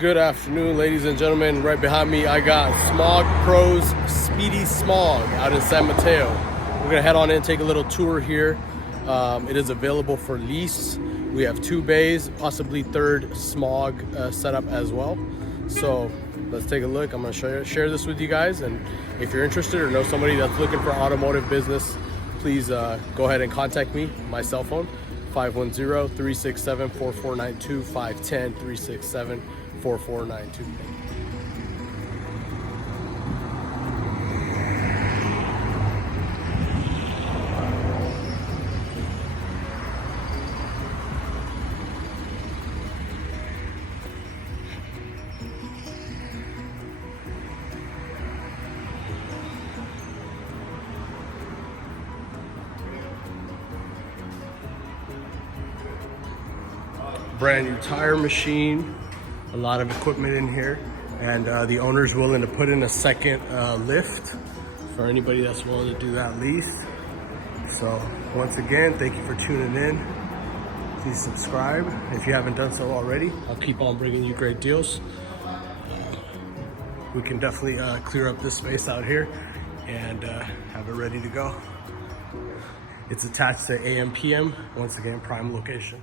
Good afternoon, ladies and gentlemen. Right behind me, I got SMOG Pros Speedy SMOG out in San Mateo. We're gonna head on in and take a little tour here. It is available for lease. We have 2 bays, possibly 3rd SMOG setup as well. So let's take a look. I'm gonna share this with you guys, and if you're interested or know somebody that's looking for automotive business, please go ahead and contact me. My cell phone, 510-367-4492, 510-367-4492. Brand new tire machine, a lot of equipment in here, and the owner's willing to put in a second lift for anybody that's willing to do that lease. So once again, thank you for tuning in. Please subscribe if you haven't done so already. I'll keep on bringing you great deals. We can definitely clear up this space out here and have it ready to go. It's attached to AM/PM, once again, prime location.